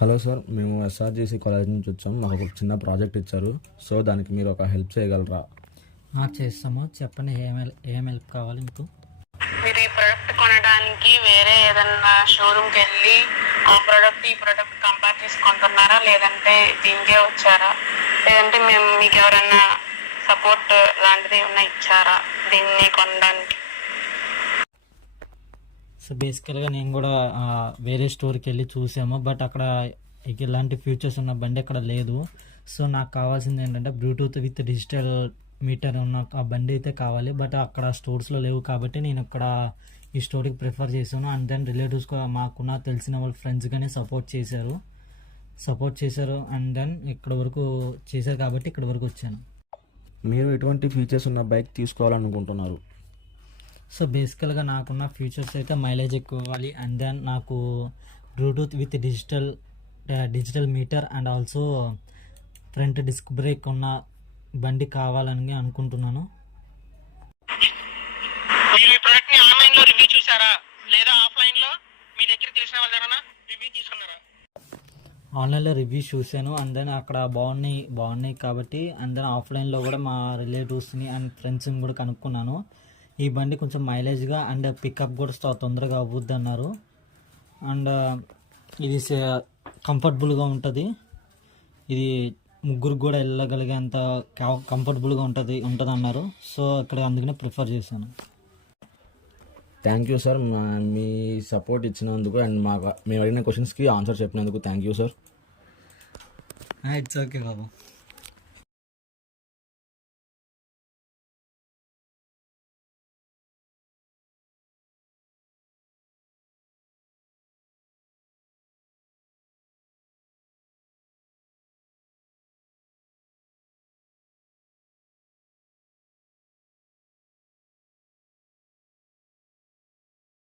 Hello sir, మేము ఎస్ఆర్జీసీ college నుంచి వచ్చాం. మాకు ఒక చిన్న ప్రాజెక్ట్ ఇచ్చారు. సో దానికి మీరు ఒక హెల్ప్ చేయగలరా? చేస్తాము. చెప్పండి, ఏం హెల్ప్ కావాలి మీకు? మీరు ఈ ప్రోడక్ట్ కొనడానికి వేరే ఏదన్నా షోరూమ్కి వెళ్ళి ఆ ప్రోడక్ట్ ఈ ప్రోడక్ట్ కంపేర్ చేసుకుంటున్నారా, లేదంటే దీనికే వచ్చారా, లేదంటే మేము మీకు ఎవరన్నా సపోర్ట్ లాంటిది ఏమన్నా ఇచ్చారా దీన్ని కొనడానికి? సో బేసికల్గా నేను కూడా వేరే స్టోర్కి వెళ్ళి చూసాము, బట్ అక్కడ ఇలాంటి ఫీచర్స్ ఉన్న బండి అక్కడ లేదు. సో నాకు కావాల్సింది ఏంటంటే బ్లూటూత్ విత్ డిజిటల్ మీటర్ ఉన్న ఆ బండి అయితే కావాలి, బట్ అక్కడ స్టోర్స్లో లేవు. కాబట్టి నేను ఇక్కడ ఈ స్టోర్కి ప్రిఫర్ చేశాను. అండ్ దెన్ రిలేటివ్స్ మాకున్న తెలిసిన వాళ్ళ ఫ్రెండ్స్ కానీ సపోర్ట్ చేశారు అండ్ దెన్ ఇక్కడ వరకు చేశారు కాబట్టి ఇక్కడ వరకు వచ్చాను. మీరు ఎటువంటి ఫీచర్స్ ఉన్న బైక్ తీసుకోవాలనుకుంటున్నారు? సో బేసికల్గా నాకున్న ఫీచర్స్ అయితే మైలేజ్ ఎక్కువ ఇవ్వాలి, అండ్ దెన్ నాకు Bluetooth with digital meter and also front disc brake ఉన్న బండి కావాలని అనుకుంటున్నాను. మీరు ఈ ప్రోడక్ట్ ని ఆన్లైన్ లో రివ్యూ చూసారా, లేదా ఆఫ్లైన్ లో మీ దగ్గర తెలిసిన వాళ్ళ దగ్గర రివ్యూ తీసుకున్నారా? ఆన్లైన్లో రివ్యూస్ చూశాను, అండ్ దెన్ అక్కడ బాగున్నాయి కాబట్టి అండ్ దెన్ ఆఫ్లైన్లో కూడా మా రిలేటివ్స్ని అండ్ ఫ్రెండ్స్ని కూడా కనుక్కున్నాను. ఈ బండి కొంచెం మైలేజ్గా అండ్ పికప్ కూడా తొందరగా అవ్వద్దు అన్నారు. అండ్ ఇది కంఫర్టబుల్గా ఉంటుంది. ఇది ముగ్గురికి కూడా వెళ్ళగలిగేంత కంఫర్టబుల్గా ఉంటుంది అన్నారు. సో ఇక్కడ అందుకనే ప్రిఫర్ చేశాను. Thank you sir, me support ఇచ్చినందుకు అండ్ మేము అడిగిన క్వశ్చన్స్కి ఆన్సర్ చెప్పినందుకు thank you sir. It's okay Babu.